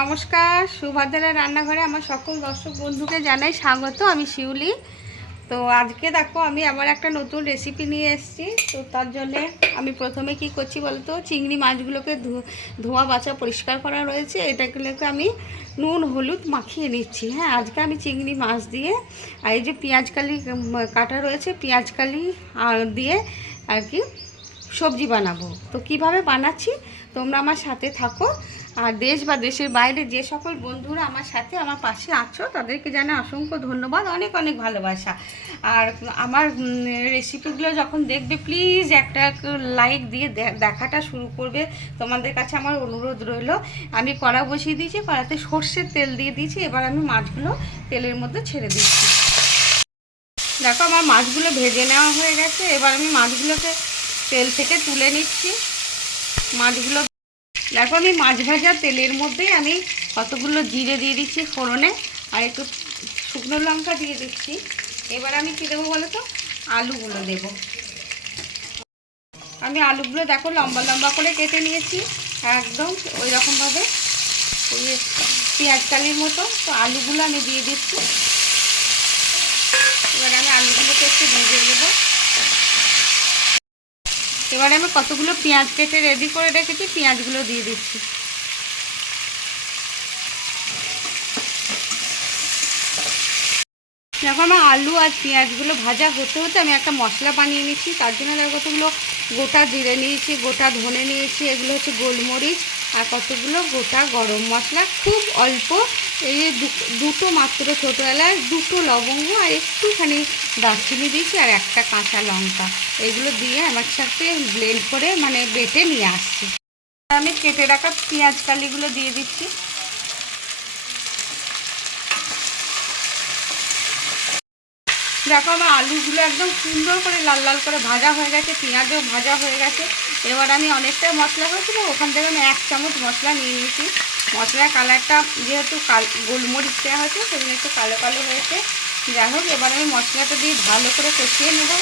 নমস্কার সুভাদ্রা রান্নাঘরে আমার সকল দর্শক বন্ধুকে জানাই স্বাগত, আমি শিউলি। তো আজকে দেখো, আমি আবার একটা নতুন রেসিপি নিয়ে এসেছি। তো তার জন্যে আমি প্রথমে কি করছি বলতো, চিংড়ি মাছগুলোকে ধোয়া বাছা পরিষ্কার করা রয়েছে। এটাগুলোকে আমি নুন, হলুদ মাখিয়ে নিচ্ছি। হ্যাঁ আজকে আমি চিংড়ি মাছ দিয়ে, আর এই যে পেঁয়াজকালি কাটা রয়েছে পেঁয়াজকালি দিয়ে আর কি সবজি বানাবো। তো কীভাবে বানাচ্ছি, তোমরা আমার সাথে থাকো। আর দেশ বা দেশের বাইরে যে সকল বন্ধুরা আমার সাথে, আমার পাশে আছো, তাদেরকে জানে অসংখ্য ধন্যবাদ, অনেক অনেক ভালোবাসা। আর আমার রেসিপিগুলো যখন দেখবে প্লিজ একটা লাইক দিয়ে দেখাটা শুরু করবে। তোমাদের কাছে আমার অনুরোধ রইল, আমি কড়া বসিয়ে দিয়েছি, কড়াতে সর্ষের তেল দিয়ে দিয়েছি, এবার আমি মাছগুলো তেলের মধ্যে ছেড়ে দিচ্ছি। দেখো, আমার মাছগুলো ভেজে নেওয়া হয়ে গেছে, এবার আমি মাছগুলোকে তেল থেকে তুলে নিচ্ছি। মাছগুলো দেখো আমি মাছ ভাজা তেলের মধ্যেই আমি কতগুলো জিরে দিয়ে দিচ্ছি ফোড়নে আর একটু শুকনো লঙ্কা দিয়ে দিচ্ছি। এবার আমি কী দেবো বলো তো? আলুগুলো দেব। আমি আলুগুলো দেখো লম্বা লম্বা করে কেটে নিয়েছি। একদম ওই রকমভাবে ওই পেঁয়াজ কালির মতো। তো আলুগুলো আমি দিয়ে দিচ্ছি। এবার আমি আলুগুলোকে একটু ভেজে দেবো এবারে আমি কতগুলো পেঁয়াজ কেটে রেডি করে রেখেছি, পেঁয়াজগুলো দিয়ে দিচ্ছি। দেখো আমার আলু আর পেঁয়াজগুলো ভাজা হতে হতে আমি একটা মশলা বানিয়ে নিচ্ছি, তার জন্য দেখো কতগুলো গোটা জিরে নিয়েছি, গোটা ধনে নিয়েছি, এগুলো হচ্ছে গোলমরিচ আর কতগুলো গোটা গরম মশলা, খুব অল্প এই দুটো মাত্র ছোটো এলাচ দুটো লবঙ্গ আর একটুখানি দারচিনি দিয়েছি আর একটা কাঁচা লঙ্কা। এগুলো দিয়ে আমার সাথে ব্লেন্ড করে মানে বেটে নিয়ে আসছি। আমি কেটে রাখা পেঁয়াজ কালিগুলো দিয়ে দিচ্ছি। দেখো আমার আলুগুলো একদম সুন্দর করে লাল লাল করে ভাজা হয়ে গেছে, পেঁয়াজও ভাজা হয়ে গেছে। এবার আমি অনেকটা মশলা হয়েছিল ওখান থেকে আমি এক চামচ মশলা নিয়ে নিয়েছি। মশলার কালারটা যেহেতু কাল, গোলমরিচ দেওয়া হয়েছে সেগুলো একটু কালো কালো হয়েছে। যাই হোক, এবার আমি মশলাটা দিয়ে ভালো করে কষিয়ে নেব।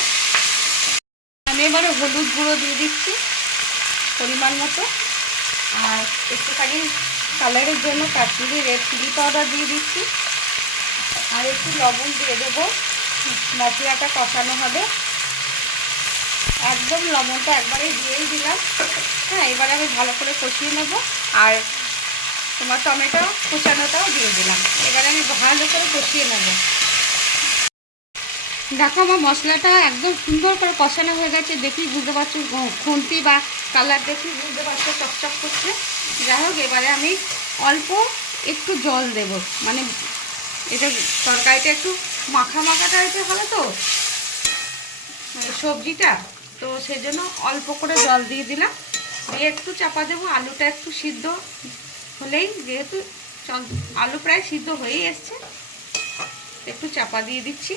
আমি এবারে হলুদ গুঁড়ো দিয়ে দিচ্ছি পরিমাণ মতো। আর একটুখানি কালারের জন্য কাশ্মীরি রেড চিলি পাউডার দিয়ে দিচ্ছি। আর একটু লবণ দিয়ে দেবো। মশলাটা কষানো হবে। একদম লবণটা একবারেই দিয়েই দিলাম। হ্যাঁ এবারে আমি ভালো করে কষিয়ে নেব। আর তোমার টমেটো কুচানোটাও দিয়ে দিলাম। এবারে আমি ভালো করে কষিয়ে নেব। দেখো আমার মশলাটা একদম সুন্দর করে কষানো হয়ে গেছে। দেখি বুঝতে পারছ খুন্তি বা কালার দেখি বুঝতে পারছ, চকচক করছে। যাই হোক, এবারে আমি অল্প একটু জল দেব। মানে এটা তরকারিটা একটু মাখা মাখা টাইপের হবে তো? মানে সবজিটা। তো সেই জন্য অল্প করে জল দিয়ে দিলাম। দিয়ে একটু চাপা দেবো। আলুটা একটু সিদ্ধ হলেই যেহেতু আলু প্রায় সিদ্ধ হয়েই এসছে, একটু চাপা দিয়ে দিচ্ছি।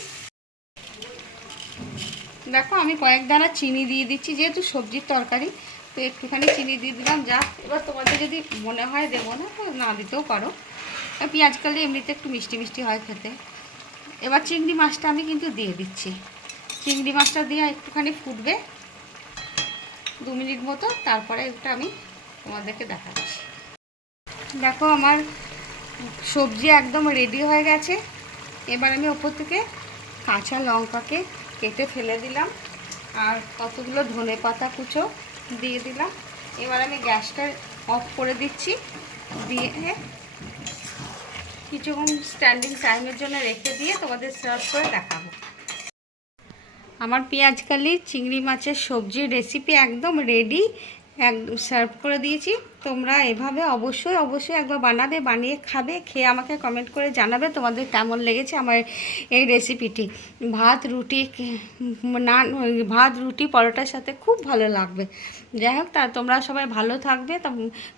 দেখো, আমি কয়েক দানা চিনি দিয়ে দিচ্ছি, যেহেতু সবজির তরকারি, তো একটুখানি চিনি দিয়ে দিলাম। যা, এবার তোমাদের যদি মনে হয় দেবো না, তো না দিতেও পারো। আর পেঁয়াজ কালি এমনিতে একটু মিষ্টি মিষ্টি হয় খেতে। এবার চিংড়ি মাছটা আমি কিন্তু দিয়ে দিচ্ছি। চিংড়ি মাছটা দিয়ে একটুখানি ফুটবে দু মিনিট মতো, তারপরে এটা আমি তোমাদেরকে দেখাচ্ছি। দেখো, আমার সবজি একদম রেডি হয়ে গেছে। এবার আমি ওপর থেকে কাঁচা লঙ্কাকে কেটে ফেলে দিলাম। আর কতগুলো ধনে পাতা কুচো দিয়ে দিলাম। এবার আমি গ্যাসটা অফ করে দিচ্ছি। দিয়ে কিছুক্ষণ স্ট্যান্ডিং টাইমের জন্য রেখে দিয়ে তোমাদের সার্ভ করে দেখাবো। আমার পেঁয়াজকালি চিংড়ি মাছের সবজির রেসিপি একদম রেডি এক সার্ভ করে দিয়েছি। তোমরা এভাবে অবশ্যই অবশ্যই একবার বানাবে, বানিয়ে খাবে, খেয়ে আমাকে কমেন্ট করে জানাবে তোমাদের কেমন লেগেছে আমার এই রেসিপিটি ভাত, রুটি, নান ভাত, রুটি, পরোটার সাথে খুব ভালো লাগবে। যাই হোক, তা তোমরা সবাই ভালো থাকবে।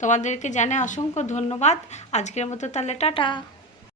তোমাদেরকে জানে অসংখ্য ধন্যবাদ। আজকের মতো তাহলে টাটা।